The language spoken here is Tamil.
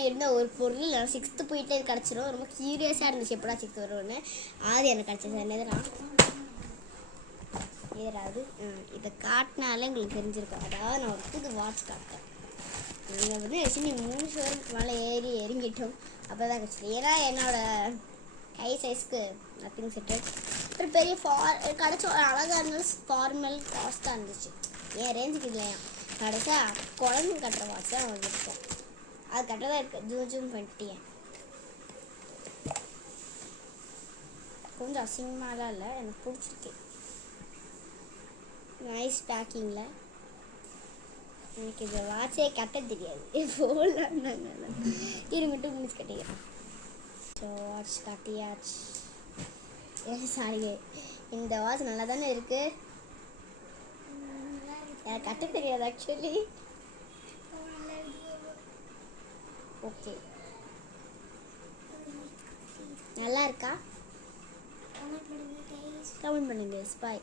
பண்ணியிருந்த ஒரு பொருள் நான் 6th போயிட்டு இது கிடச்சிரும். ரொம்ப க்யூரியஸாக இருந்துச்சு எப்படா 6th வரும்னு. அது எனக்கு கிடச்சிது. ஏதாவது இதை காட்டினாலே உங்களுக்கு தெரிஞ்சிருக்கும். அதாவது நான் ஒரு புது வாட்ச் காட்டேன். நாங்கள் வந்து ஆக்சுவலி 3 ஷோரூமுக்கு மேலே இறங்கிட்டோம். அப்போ தான் கிடச்சிது. ஏன்னா என்னோடய கை சைஸ்க்கு நத்திங் செட்டட். அப்புறம் பெரிய கிடச்ச அழகாக இருந்தாலும் ஃபார்மல் காஸ்ட்டாக இருந்துச்சு. என் ரேஞ்சுக்கு இல்லையா. கடைசியாக குழம்பு கட்டுற வாட்ச் தான் வந்துருக்கோம். அது கட்டதான் இருக்குது. ஜூம் பண்ணிட்டேன். கொஞ்சம் அசிங்கமாலாம் இல்லை, எனக்கு பிடிச்சிருக்கு. நைஸ் பேக்கிங்கில். எனக்கு இந்த வாட்சே கட்ட தெரியாது. போடலான்னு இருங்கிட்டு முடிச்சு கட்டிக்கிறேன். ஸோ வாட்ச் கட்டியாச்சு. சாரி, இந்த வாட்ச் நல்லா தானே இருக்குது. எனக்கு கட்ட தெரியாது ஆக்சுவலி. ஓகே, நல்லா இருக்கா? கமெண்ட் பண்ணுங்க. பாய்.